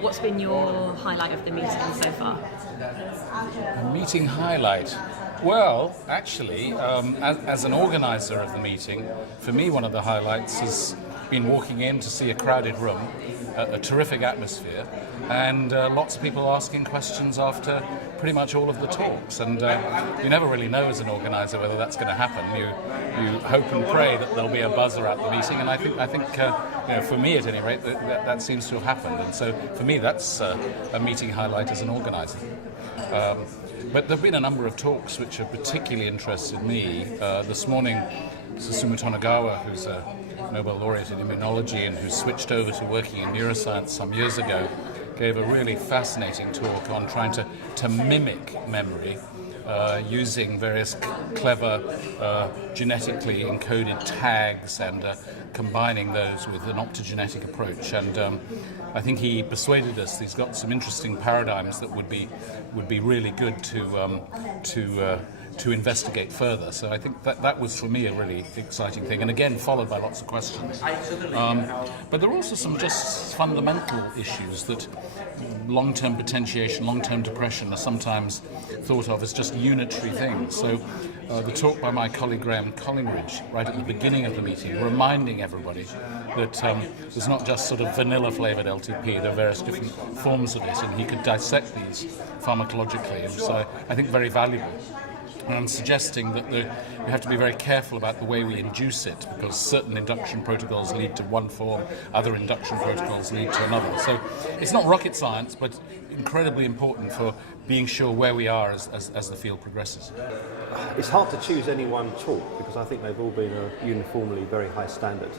What's been your highlight of the meeting so far? A meeting highlight? Well, actually, as an organizer of the meeting, for me one of the highlights has been walking in to see a crowded room, a terrific atmosphere, and lots of people asking questions after pretty much all of the talks. And you never really know as an organizer whether that's going to happen. You hope and pray that there'll be a buzzer at the meeting, and I think for me at any rate, that seems to have happened. And so for me, that's a meeting highlight as an organizer. But there have been a number of talks which have particularly interested me. This morning, Susumu Tonegawa, who's a Nobel laureate in immunology and who switched over to working in neuroscience some years ago, gave a really fascinating talk on trying to mimic memory using various clever genetically encoded tags and combining those with an optogenetic approach. And I think he persuaded us he's got some interesting paradigms that would be really good to investigate further. So I think that was for me a really exciting thing, and again followed by lots of questions. But there are also some just fundamental issues that long-term potentiation, long-term depression are sometimes thought of as just unitary things. So the talk by my colleague Graham Collingridge right at the beginning of the meeting, reminding everybody that there's not just sort of vanilla-flavoured LTP, there are various different forms of it, and he could dissect these pharmacologically, and so I think very valuable. And I'm suggesting that we have to be very careful about the way we induce it, because certain induction protocols lead to one form, other induction protocols lead to another. So it's not rocket science, but incredibly important for being sure where we are as the field progresses. It's hard to choose any one talk because I think they've all been a uniformly very high standard.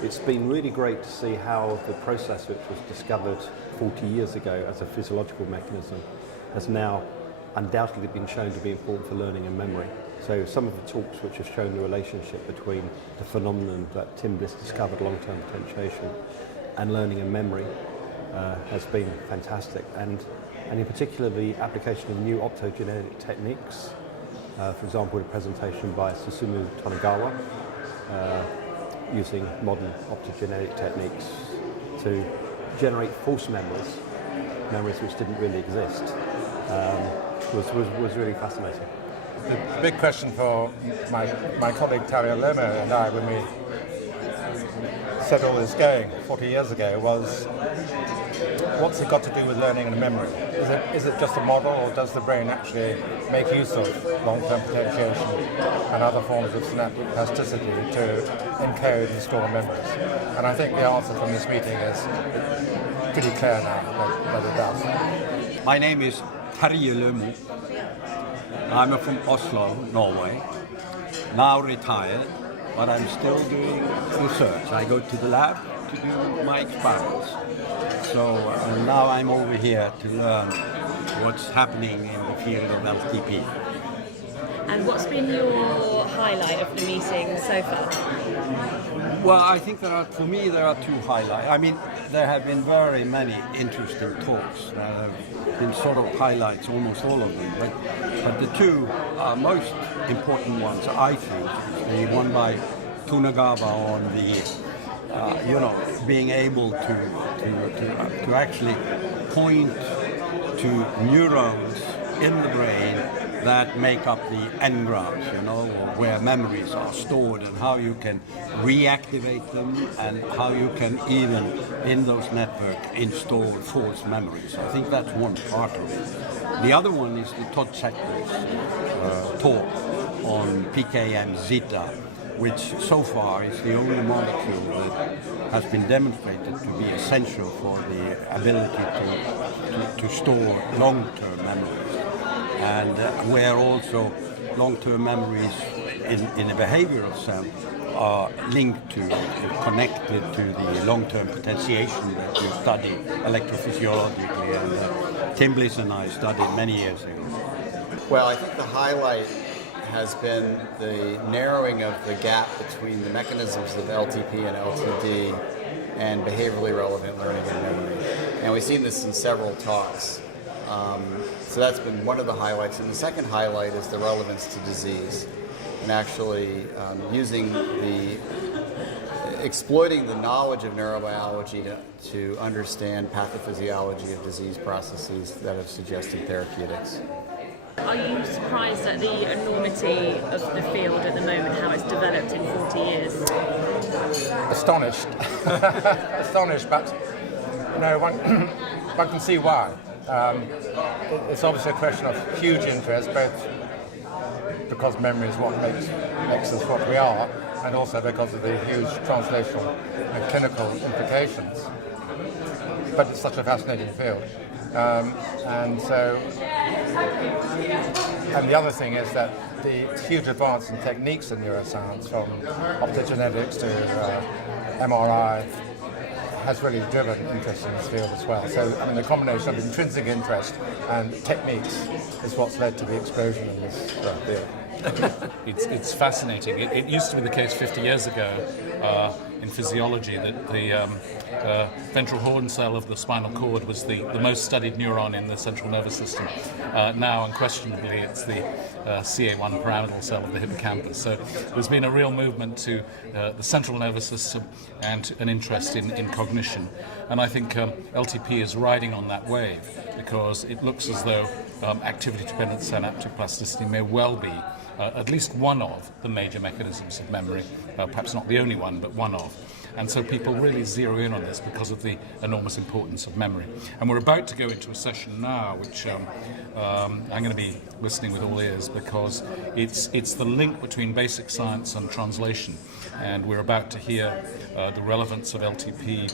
It's been really great to see how the process which was discovered 40 years ago as a physiological mechanism has now undoubtedly been shown to be important for learning and memory. So some of the talks which have shown the relationship between the phenomenon that Tim Bliss discovered, long-term potentiation, and learning and memory has been fantastic. And in particular the application of new optogenetic techniques, for example a presentation by Susumu Tonegawa, using modern optogenetic techniques to generate false memories which didn't really exist, was really fascinating. The big question for my colleague Terje Lømo and I when we set all this going 40 years ago was, what's it got to do with learning and memory? Is it just a model, or does the brain actually make use of long-term potentiation and other forms of synaptic plasticity to encode and store memories? And I think the answer from this meeting is pretty clear now that it does. My name is Terje Lømo. I'm from Oslo, Norway. Now retired, but I'm still doing research. I go to the lab to do my experiments. So now I'm over here to learn what's happening in the field of LTP. And what's been your highlight of the meeting so far? Well, I think for me there are two highlights. I mean, there have been very many interesting talks. There have been sort of highlights, almost all of them. But the two most important ones, I think, is the one by Tonegawa on the, being able to actually point to neurons in the brain that make up the engrams, where memories are stored, and how you can reactivate them, and how you can even, in those networks, install false memories. I think that's one part of it. The other one is the Todd Sackler's talk on PKM zeta, which so far is the only molecule that has been demonstrated to be essential for the ability to store long-term memories. And where also long-term memories in the behavioral cell are linked to, connected to the long-term potentiation that you study electrophysiologically, and Tim Bliss and I studied many years ago. Well, I think the highlight has been the narrowing of the gap between the mechanisms of LTP and LTD and behaviorally relevant learning and memory. And we've seen this in several talks. So that's been one of the highlights. And the second highlight is the relevance to disease. and actually exploiting the knowledge of neurobiology to understand pathophysiology of disease processes that have suggested therapeutics. Are you surprised at the enormity of the field at the moment, how it's developed in 40 years? Astonished. Astonished, but no, one can see why. It's obviously a question of huge interest, both because memory is what makes us what we are, and also because of the huge translational and clinical implications. But it's such a fascinating field. And the other thing is that the huge advance in techniques in neuroscience, from optogenetics to MRI, has really driven interest in this field as well. So, I mean, the combination of intrinsic interest and techniques is what's led to the explosion in this field. It's fascinating. It used to be the case 50 years ago in physiology that the ventral horn cell of the spinal cord was the most studied neuron in the central nervous system. Now, unquestionably, it's the CA1 pyramidal cell of the hippocampus. So there's been a real movement to the central nervous system and an interest in cognition. And I think LTP is riding on that wave because it looks as though activity-dependent synaptic plasticity may well be at least one of the major mechanisms of memory, perhaps not the only one, but one of. And so people really zero in on this because of the enormous importance of memory. And we're about to go into a session now, which I'm going to be listening with all ears because it's the link between basic science and translation. And we're about to hear the relevance of LTP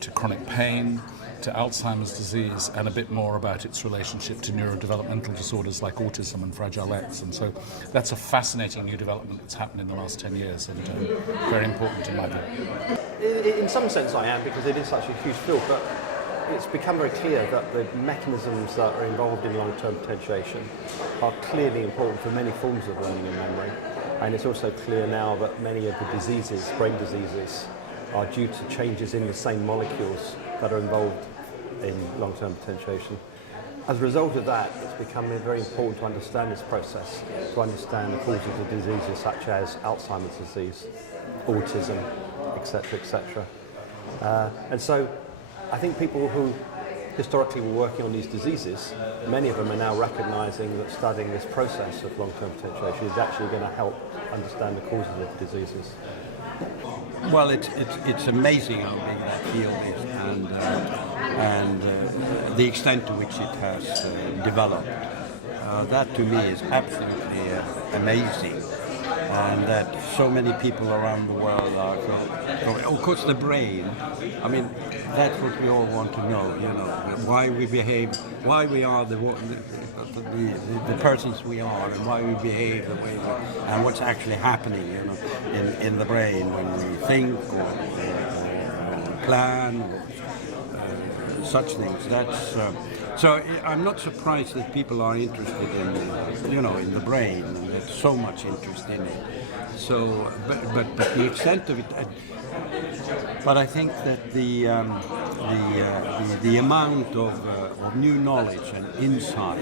to chronic pain, to Alzheimer's disease, and a bit more about its relationship to neurodevelopmental disorders like autism and Fragile X. And so that's a fascinating new development that's happened in the last 10 years and very important in my view. In some sense I am, because it is such a huge field, but it's become very clear that the mechanisms that are involved in long-term potentiation are clearly important for many forms of learning and memory. And it's also clear now that many of the diseases, brain diseases, are due to changes in the same molecules that are involved in long-term potentiation. As a result of that, it's become very important to understand this process, to understand the causes of diseases such as Alzheimer's disease, autism, etc., etc. And so I think people who historically were working on these diseases, many of them are now recognizing that studying this process of long-term potentiation is actually going to help understand the causes of diseases. Well, it's amazing how big that field is, and the extent to which it has developed. That to me is absolutely amazing, and that so many people around the world are going. Of course, the brain. I mean, that's what we all want to know. You know, why we behave, why we are the persons we are, and why we behave the way we are, and what's actually happening, you know, in the brain when we think or plan or such things. That's so. I'm not surprised that people are interested in, you know, in the brain, and there's so much interest in it. So, but the extent of it. But I think that the amount of new knowledge and insight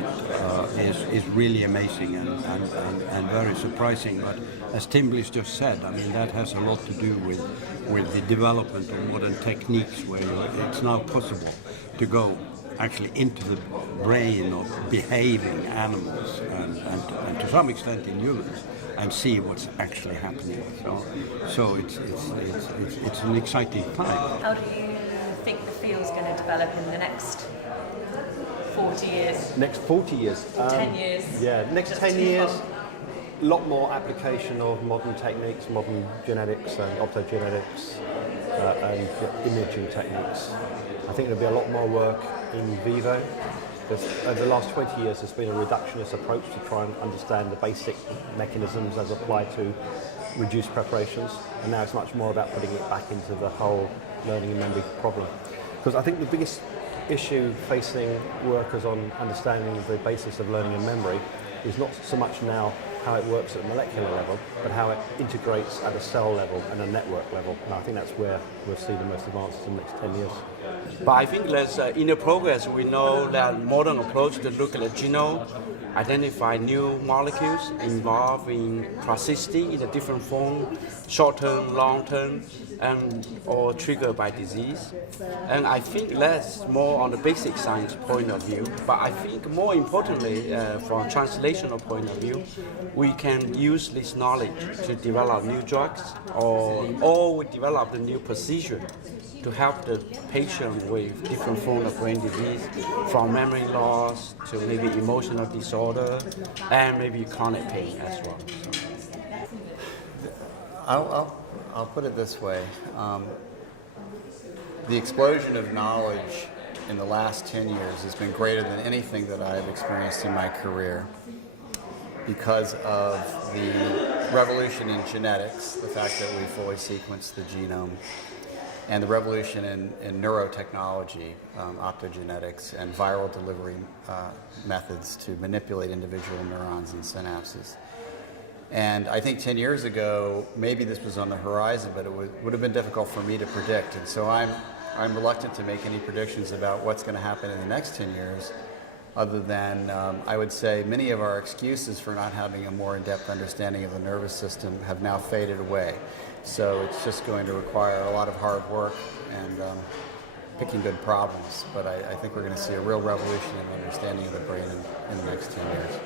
is really amazing and very surprising. But as Tim Bliss just said, I mean, that has a lot to do with the development of modern techniques, where it's now possible to go actually into the brain of behaving animals and to some extent in humans, and see what's actually happening. So it's an exciting time. How do you think the field's going to develop in the next 40 years? Next 40 years? 10 years? Yeah, next Just 10 too years, long. a lot more application of modern techniques, modern genetics and optogenetics and imaging techniques. I think there'll be a lot more work in vivo. Over the last 20 years, there's been a reductionist approach to try and understand the basic mechanisms as applied to reduced preparations, and now it's much more about putting it back into the whole learning and memory problem. Because I think the biggest issue facing workers on understanding the basis of learning and memory is not so much now how it works at a molecular level, but how it integrates at a cell level and a network level. And I think that's where we'll see the most advances in the next 10 years. But I think that in the progress, we know that modern approach to look at the genome identify new molecules involved in plasticity in a different form, short-term, long-term, and or triggered by disease. And I think that's more on the basic science point of view. But I think more importantly, from a translational point of view, we can use this knowledge to develop new drugs or we develop a new procedure to help the patient with different forms of brain disease, from memory loss to maybe emotional disorder and maybe chronic pain as well. I'll put it this way. The explosion of knowledge in the last 10 years has been greater than anything that I've experienced in my career because of the revolution in genetics, the fact that we fully sequenced the genome, and the revolution in neurotechnology, optogenetics, and viral delivery methods to manipulate individual neurons and synapses. And I think 10 years ago, maybe this was on the horizon, but it would have been difficult for me to predict. And so I'm reluctant to make any predictions about what's going to happen in the next 10 years, other than I would say many of our excuses for not having a more in-depth understanding of the nervous system have now faded away. So it's just going to require a lot of hard work and picking good problems. But I think we're going to see a real revolution in understanding of the brain in the next 10 years.